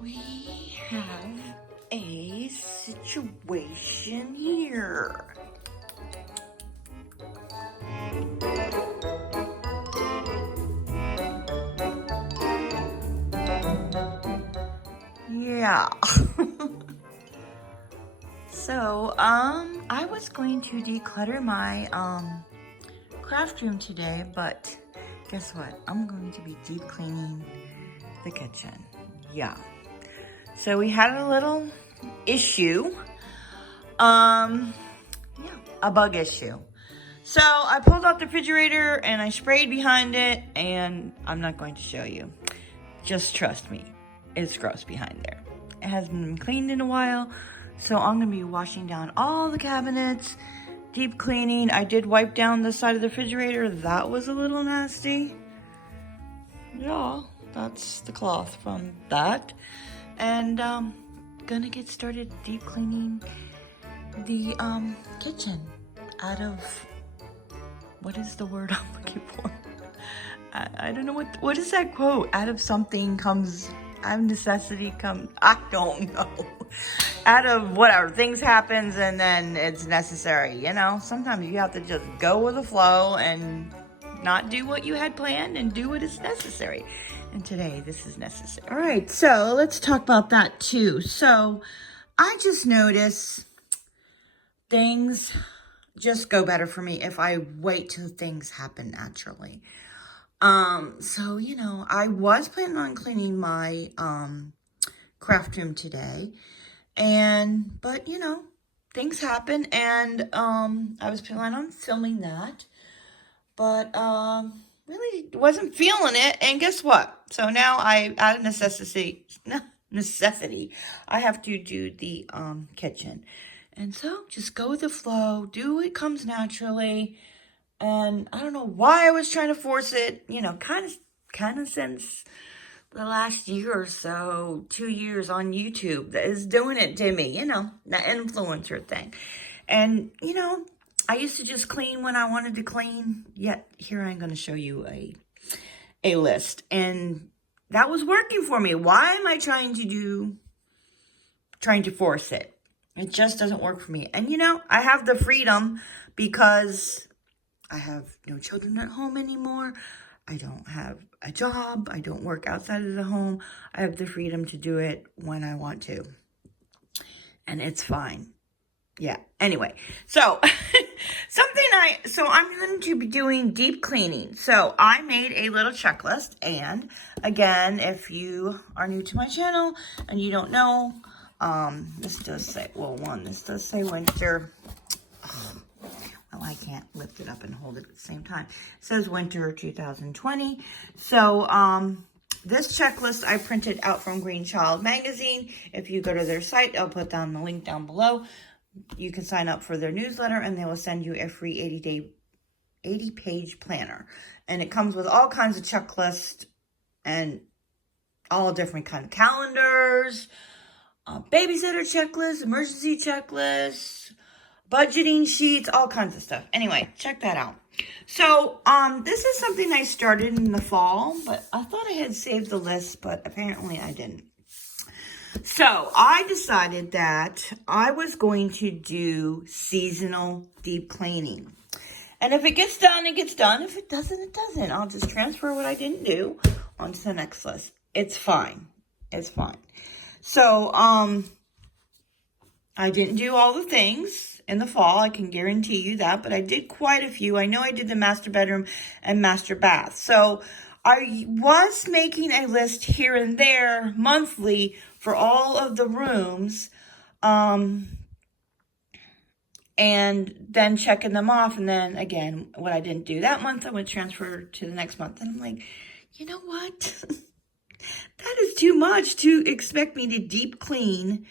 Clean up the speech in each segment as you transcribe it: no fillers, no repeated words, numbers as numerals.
We have a situation here. Yeah. So, I was going to declutter my, craft room today, but guess what? I'm going to be deep cleaning the kitchen. Yeah. So we had a little issue. Yeah, a bug issue. So I pulled out the refrigerator and I sprayed behind it, and I'm not going to show you. Just trust me, it's gross behind there. It hasn't been cleaned in a while, so I'm gonna be washing down all the cabinets, deep cleaning. I did wipe down the side of the refrigerator. That was a little nasty. Yeah, that's the cloth from that. And gonna get started deep cleaning the kitchen out of, what is the word I'm looking for? I don't know what is that quote? Out of something comes, out of necessity comes, I don't know. Out of whatever, things happens and then it's necessary, you know? Sometimes you have to just go with the flow and not do what you had planned and do what is necessary. And today, this is necessary. All right, so let's talk about that too. So I just notice things just go better for me if I wait till things happen naturally. So, you know, I was planning on cleaning my, craft room today, but, you know, things happen, and, I was planning on filming that, but, really wasn't feeling it, and guess what? So now out of necessity, I have to do the, kitchen, and so just go with the flow, do what comes naturally. And I don't know why I was trying to force it, you know, kind of since the last year or so, 2 years on YouTube that is doing it to me, you know, that influencer thing. And, you know, I used to just clean when I wanted to clean, yet here I'm going to show you a list. And that was working for me. Why am I trying to force it? It just doesn't work for me. And, you know, I have the freedom because I have no children at home anymore. I don't have a job. I don't work outside of the home. I have the freedom to do it when I want to. And it's fine. Yeah. Anyway, so I'm going to be doing deep cleaning. So I made a little checklist. And again, if you are new to my channel and you don't know, this does say winter. Well, I can't lift it up and hold it at the same time. It says winter 2020. So, this checklist I printed out from Green Child magazine. If you go to their site, I'll put down the link down below. You can sign up for their newsletter and they will send you a free 80-page planner. And it comes with all kinds of checklists and all different kinds of calendars, babysitter checklists, emergency checklists, budgeting sheets, all kinds of stuff. Anyway, check that out. So, this is something I started in the fall, but I thought I had saved the list, but apparently I didn't. So, I decided that I was going to do seasonal deep cleaning. And if it gets done, it gets done. If it doesn't, it doesn't. I'll just transfer what I didn't do onto the next list. It's fine. It's fine. So, I didn't do all the things in the fall, I can guarantee you that, but I did quite a few. I know I did the master bedroom and master bath. So I was making a list here and there monthly for all of the rooms, and then checking them off. And then again, what I didn't do that month, I would transfer to the next month. And I'm like, you know what? That is too much to expect me to deep clean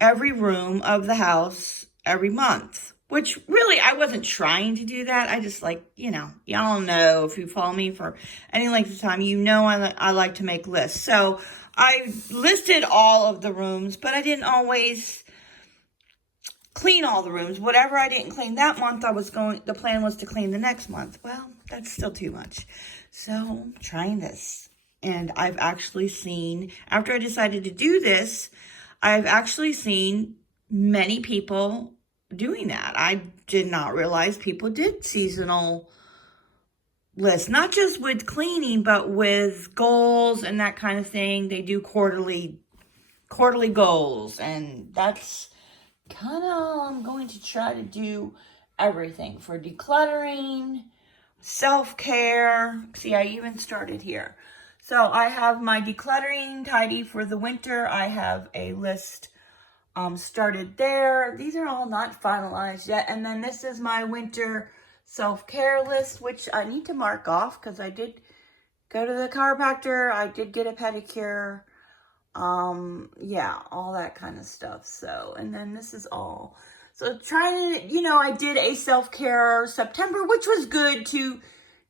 every room of the house every month, which really I wasn't trying to do that. I just like, you know, y'all know if you follow me for any length of time, you know I like to make lists. So I listed all of the rooms, but I didn't always clean all the rooms. Whatever I didn't clean that month, the plan was to clean the next month. Well, that's still too much. So I'm trying this. And I've actually seen, after I decided to do this, I've actually seen many people doing that. I did not realize people did seasonal lists, not just with cleaning, but with goals and that kind of thing. They do quarterly goals, and that's kind of, I'm going to try to do everything for decluttering, self-care. See, I even started here. So I have my decluttering tidy for the winter. I have a list started there. These are all not finalized yet. And then this is my winter self-care list, which I need to mark off because I did go to the chiropractor. I did get a pedicure. Yeah, all that kind of stuff. So, and then this is all. So trying to, I did a self-care September, which was good to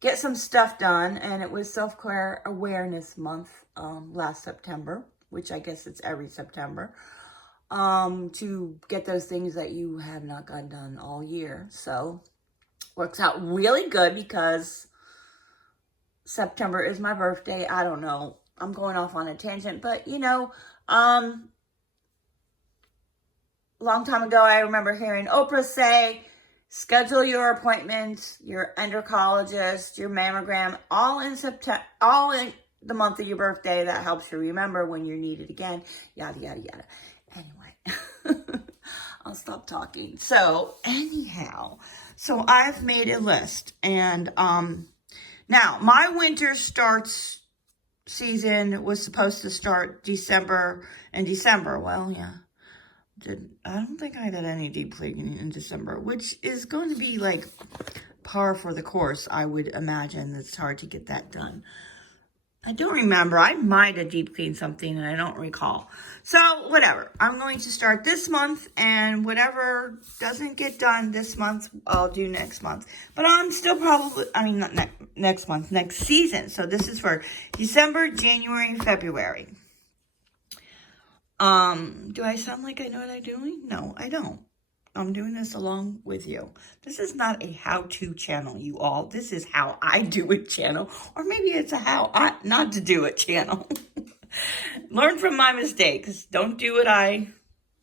get some stuff done. And it was self-care awareness month, last September, which I guess it's every September, to get those things that you have not gotten done all year. So works out really good because September is my birthday. I don't know. I'm going off on a tangent, but long time ago, I remember hearing Oprah say, schedule your appointments, your endocrinologist, your mammogram, all in September, all in the month of your birthday. That helps you remember when you're needed again, yada, yada, yada. Anyway, I'll stop talking. So anyhow, so I've made a list, and now my winter season was supposed to start December. Well, yeah. I don't think I did any deep cleaning in December, which is going to be like par for the course, I would imagine. It's hard to get that done. I don't remember. I might have deep cleaned something and I don't recall. So whatever. I'm going to start this month, and whatever doesn't get done this month, I'll do next month. But I'm still probably, not next month, next season. So this is for December, January, February. Do I sound like I know what I'm doing? No, I don't. I'm doing this along with you. This is not a how-to channel, you all. This is how I do it channel. Or maybe it's a how not to do it channel. Learn from my mistakes. Don't do what I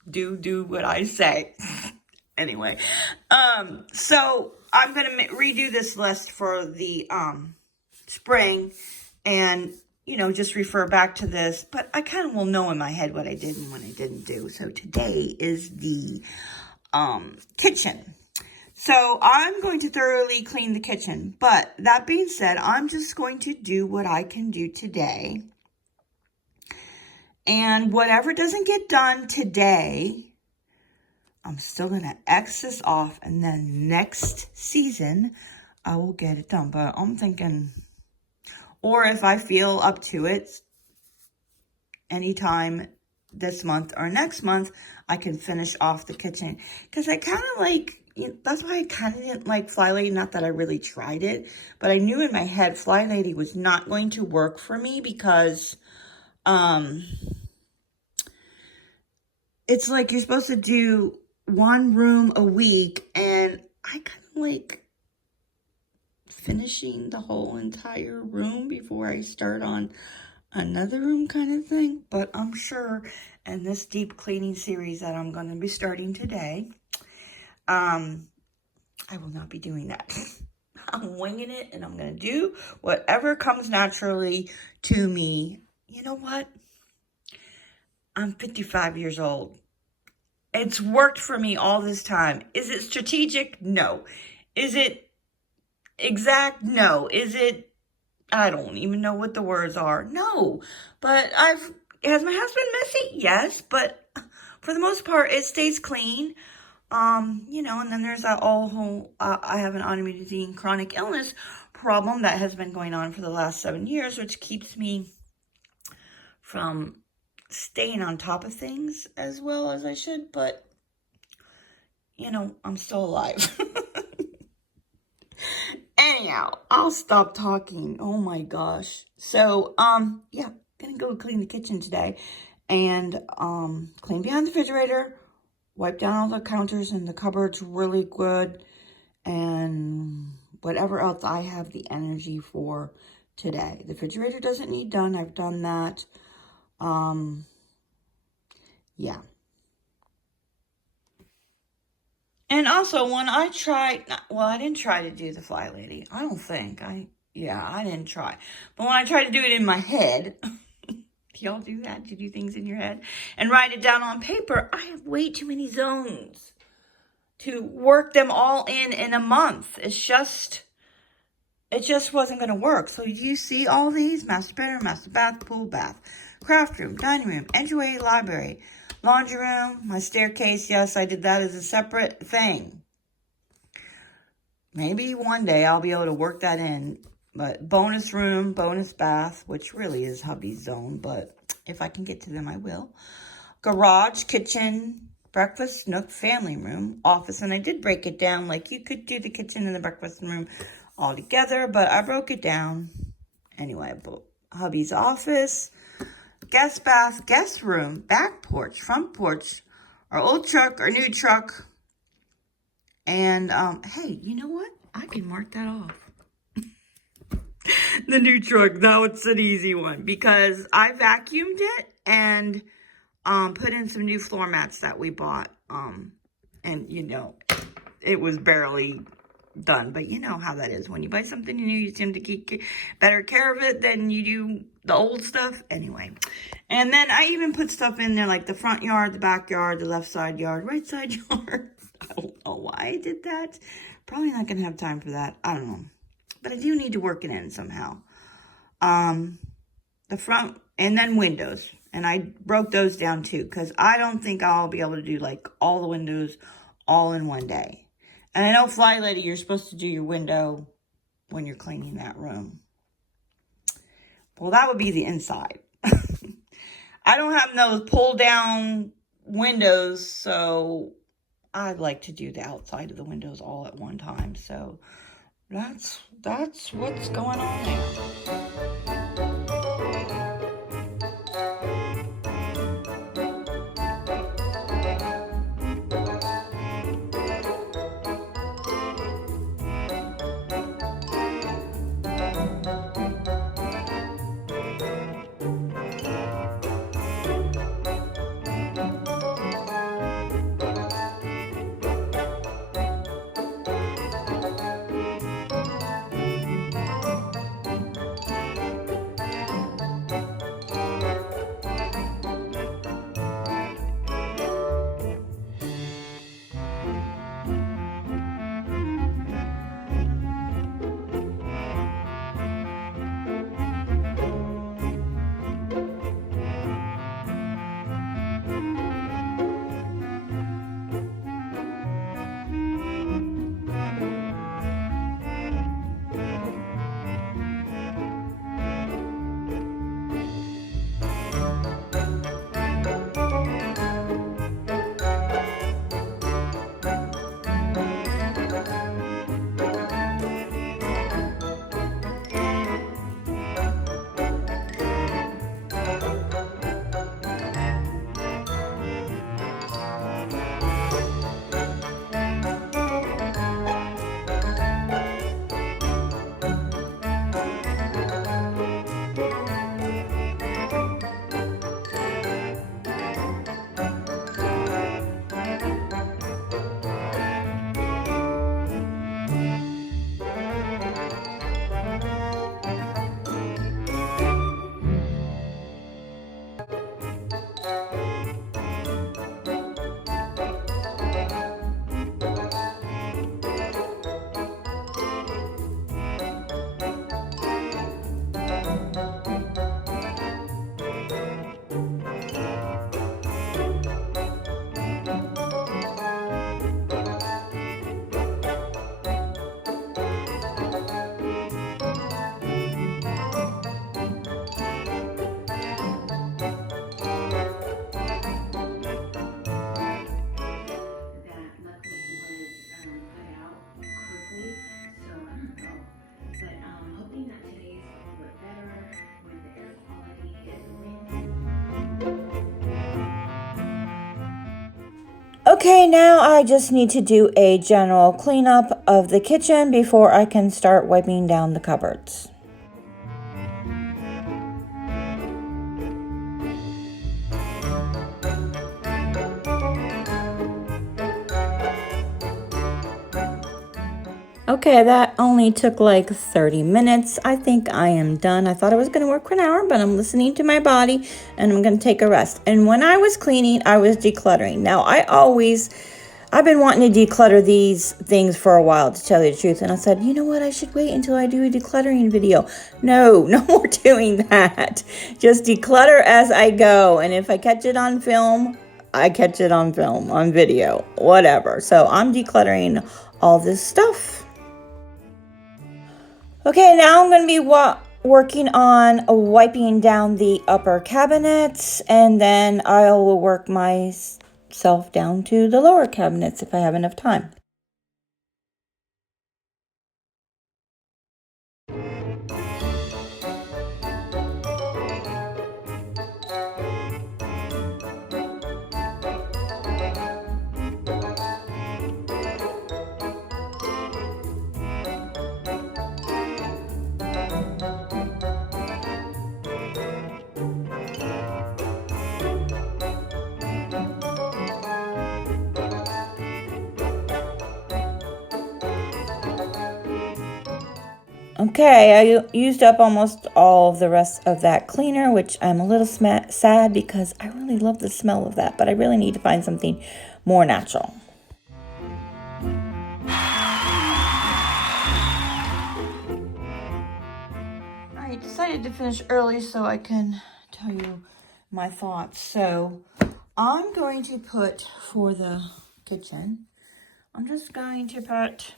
do what I say. Anyway, so I'm going to redo this list for the spring, and just refer back to this, but I kind of will know in my head what I did and what I didn't do. So today is the kitchen. So I'm going to thoroughly clean the kitchen, but that being said, I'm just going to do what I can do today. And whatever doesn't get done today, I'm still going to X this off, and then next season, I will get it done. But I'm thinking, or if I feel up to it, anytime this month or next month, I can finish off the kitchen. Because I kind of like, that's why I kind of didn't like Fly Lady. Not that I really tried it, but I knew in my head Fly Lady was not going to work for me because it's like you're supposed to do one room a week, and I kind of like finishing the whole entire room before I start on another room kind of thing. But I'm sure in this deep cleaning series that I'm going to be starting today, I will not be doing that. I'm winging it, and I'm going to do whatever comes naturally to me. You know what? I'm 55 years old. It's worked for me all this time. Is it strategic? No. Is it exact? No. Is it, I don't even know what the words are. No. But has my house been messy? Yes. But for the most part, it stays clean. And then there's that whole, I have an autoimmune chronic illness problem that has been going on for the last 7 years, which keeps me from staying on top of things as well as I should, but I'm still alive. Anyhow, I'll stop talking. Oh my gosh. So, yeah, gonna go clean the kitchen today and clean behind the refrigerator, wipe down all the counters and the cupboards really good, and whatever else I have the energy for today. The refrigerator doesn't need done. I've done that. Yeah. And also, when I tried, well, I didn't try to do the Fly Lady. I don't think. I didn't try. But when I tried to do it in my head, do y'all do that? Do you do things in your head? And write it down on paper? I have way too many zones to work them all in a month. It just wasn't going to work. So do you see all these? Master bedroom, master bath, pool, bath, craft room, dining room, entryway, library, laundry room, my staircase. Yes, I did that as a separate thing. Maybe one day I'll be able to work that in. But bonus room, bonus bath, which really is hubby's zone. But if I can get to them, I will. Garage, kitchen, breakfast nook, family room, office. And I did break it down. Like you could do the kitchen and the breakfast room all together. But I broke it down. Anyway, hubby's office, guest bath, guest room, back porch, front porch, our old truck, our new truck. And, hey, you know what? I can mark that off. The new truck, that was an easy one. Because I vacuumed it and put in some new floor mats that we bought. And, you know, it was barely done. But you know how that is. When you buy something new, you seem to keep better care of it than you do the old stuff. Anyway. And then I even put stuff in there like the front yard, the backyard, the left side yard, right side yard. I don't know why I did that. Probably not going to have time for that. I don't know. But I do need to work it in somehow. The front, and then windows. And I broke those down too. Because I don't think I'll be able to do like all the windows all in one day. And I know, Fly Lady, you're supposed to do your window when you're cleaning that room. Well, that would be the inside. I don't have those pull down windows, so I'd like to do the outside of the windows all at one time. So that's what's going on there. Okay, now I just need to do a general cleanup of the kitchen before I can start wiping down the cupboards. Okay, that only took like 30 minutes. I think I am done. I thought I was going to work for an hour, but I'm listening to my body and I'm going to take a rest. And when I was cleaning, I was decluttering. Now, I've been wanting to declutter these things for a while, to tell you the truth. And I said, you know what? I should wait until I do a decluttering video. No, no more doing that. Just declutter as I go. And if I catch it on film, I catch it on film, on video, whatever. So I'm decluttering all this stuff. Okay, now I'm going to be working on wiping down the upper cabinets, and then I will work myself down to the lower cabinets if I have enough time. Okay, I used up almost all of the rest of that cleaner, which I'm a little sad because I really love the smell of that, but I really need to find something more natural. I decided to finish early so I can tell you my thoughts. So I'm going to put, for the kitchen, I'm just going to put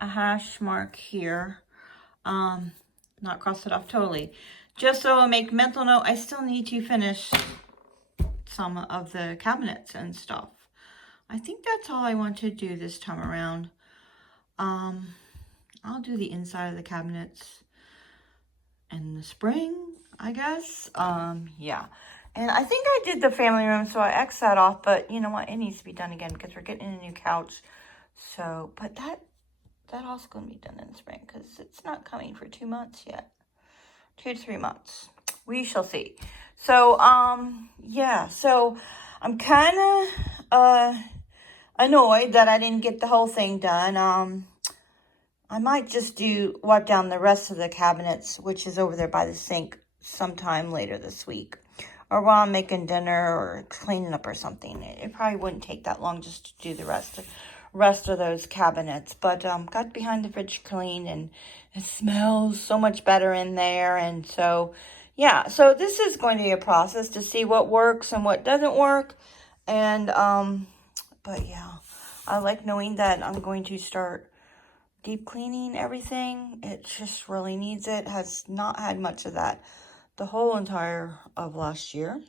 a hash mark here, not cross it off totally, just so I make mental note. I still need to finish some of the cabinets and stuff. I think that's all I want to do this time around. I'll do the inside of the cabinets in the spring, I guess. Yeah. And I think I did the family room, so I X'd that off, but you know what? It needs to be done again because we're getting a new couch. So, but that also going to be done in the spring because it's not coming for 2 months yet. 2 to 3 months. We shall see. So, yeah. So, I'm kind of annoyed that I didn't get the whole thing done. I might just wipe down the rest of the cabinets, which is over there by the sink, sometime later this week. Or while I'm making dinner or cleaning up or something. It probably wouldn't take that long just to do the rest of those cabinets. But got behind the fridge clean, and it smells so much better in there. And so, yeah. So this is going to be a process to see what works and what doesn't work. And, but yeah, I like knowing that I'm going to start deep cleaning everything. It just really needs it. Has not had much of that the whole entire of last year.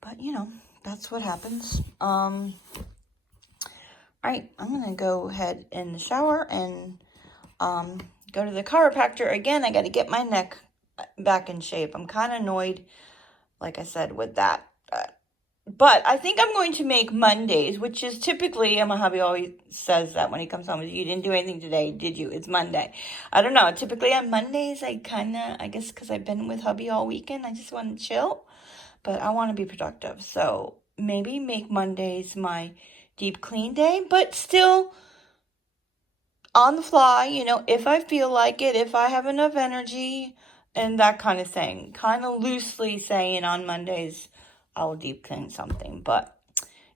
But, you know, that's what happens. All right, I'm going to go ahead in the shower and go to the chiropractor. Again, I got to get my neck back in shape. I'm kind of annoyed, like I said, with that. But I think I'm going to make Mondays, which is typically, my hubby always says that when he comes home, you didn't do anything today, did you? It's Monday. I don't know. Typically on Mondays, I guess because I've been with hubby all weekend, I just want to chill. But I want to be productive. So maybe make Mondays my deep clean day, but still on the fly, you know, if I feel like it, if I have enough energy and that kind of thing. Kind of loosely saying on Mondays, I'll deep clean something, but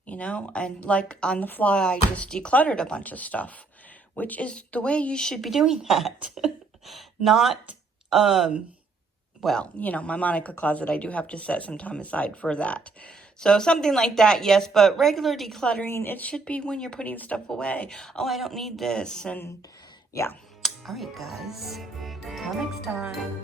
you know, and like on the fly, I just decluttered a bunch of stuff, which is the way you should be doing that. Not, well, you know, my Monica closet, I do have to set some time aside for that. So something like that, yes, but regular decluttering, it should be when you're putting stuff away. Oh, I don't need this, and yeah. All right, guys, till next time.